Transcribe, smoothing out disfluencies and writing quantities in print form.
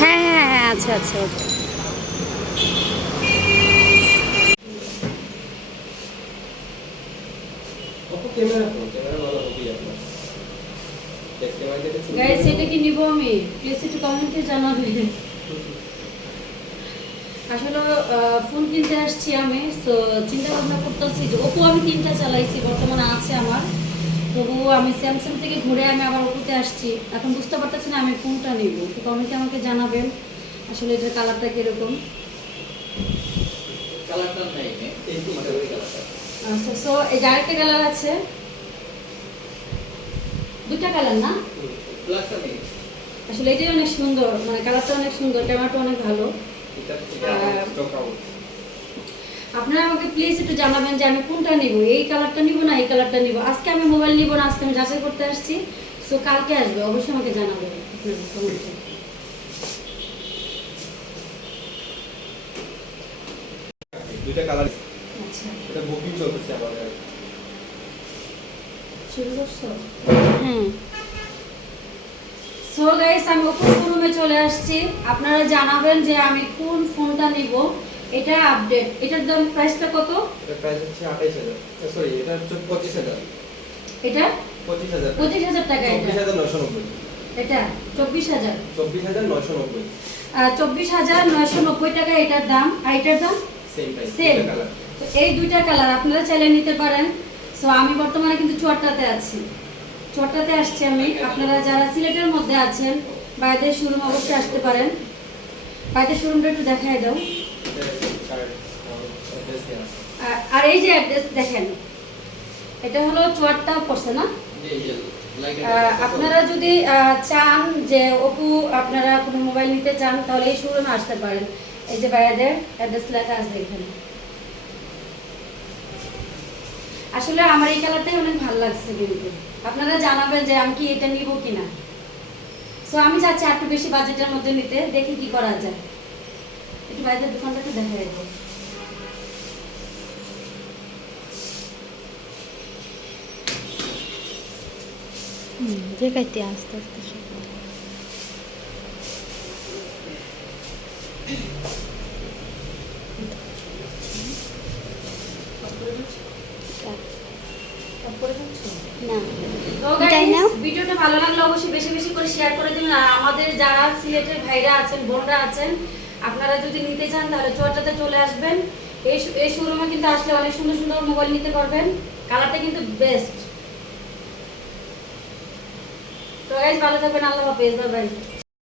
হ্যাঁ হ্যাঁ হ্যাঁ আচ্ছা আচ্ছা ওকে। গাইস এটা কি নিব আমি, প্লিজ একটু কমেন্টে জানাবেন। আসলে ফোন কিনতে আসছি আমি, তো চিন্তা ভাবনা করতেছি যে ওপো আমি 3টা চালাইছি, বর্তমানে আছে আমার, তবুও আমি স্যামসাং থেকে ঘুরে আমি আবার ওপোতে আসছি। এখন বুঝতে পারতেছি না আমি কোনটা নিব, তো কমেন্টে আমাকে জানাবেন আসলে এটার কালারটা কিরকম। কালারটা নাই এই তোমাদের ওই কালারটা। আচ্ছা, সো এই আরেকটা কালার আছে, 2টা কালার না? ব্ল্যাকটা নেই। আসলে এটাই অনেক সুন্দর, মানে কালারটা অনেক সুন্দর, ক্যামেরাটা অনেক ভালো। এটা স্টক আউট। আপনারা আমাকে প্লিজ একটু জানাবেন যে আমি কোনটা নিব, এই কালারটা নিব না এই কালারটা নিব। আজকে আমি মোবাইল নিব না, আজকে আমি যাচাই করতে আসছি, সো কালকে আসবে, অবশ্যই আমাকে জানাবেন কমেন্টে। দুইটা কালার। আচ্ছা, এটা বুকিং চলতেছে আমাদের। শুরু করছো? হুম সো গাইস আমি ওপো শোরুমে চলে আসছি। আপনারা জানাবেন যে আমি কোন ফোনটা নিব। এটা আপডেট, এটার দাম প্রাইসটা কত? এটা প্রাইস হচ্ছে 28000। সরি, এটা হচ্ছে 25000। এটা 25000। 25000 টাকা। এটা 24990। এটা 24000। 24990। 24990 টাকা এটার দাম। আর এটার দাম সেম প্রাইস। সেম। দুইটা কালার। তো এই 2টা কালার আপনারা চাইলে নিতে পারেন। সো আমি বর্তমানে কিন্তু চুয়াট্টাতে আছি, চুয়াট্টাতে আসছি আমি। আপনারা যারা সিলেটের মধ্যে আছেন বাইরের শোরুম অবশ্যই আসতে পারেন। বাইরের শোরুমটা একটু দেখাই দাও। আর এই যে অ্যাড্রেস দেখেন, এটা হলো চুয়াট্টা পড়ছে না? আপনারা যদি চান যে অপু আপনারা কোনো মোবাইল নিতে চান তাহলে এই শোরুমে আসতে পারেন। এই যে বাইরের অ্যাড্রেস লেখা আছে এখানে। আসলে আমার এই কালারটাই অনেক ভালো লাগছে, কিন্তু আপনারা জানাবেন যে আমি কি এটা নিব কিনা। সো আমি চাচ্ছি একটু বেশি বাজেটের মধ্যে নিতে, দেখি কি করা যায়। একটু বাইরের দোকানটাকে দেখা যাবে। দেখাইতে আস্তে আস্তে না তো এটাই গাইস নাও। ভিডিওটা ভালো লাগলে অবশ্যই বেশি বেশি করে শেয়ার করে দিবেন। আর আমাদের যারা সিলেটের ভাইরা আছেন, বোনরা আছেন, আপনারা যদি নিতে চান তাহলে চুয়াট্টাতে চলে আসবেন। এই শোরুমে কিন্তু আসলে অনেক সুন্দর সুন্দর মোবাইল নিতে পারবেন। কালারটা কিন্তু বেস্ট। তো গাইস ভালো থাকবেন, আল্লাহ হাফেজ, বাই বাই।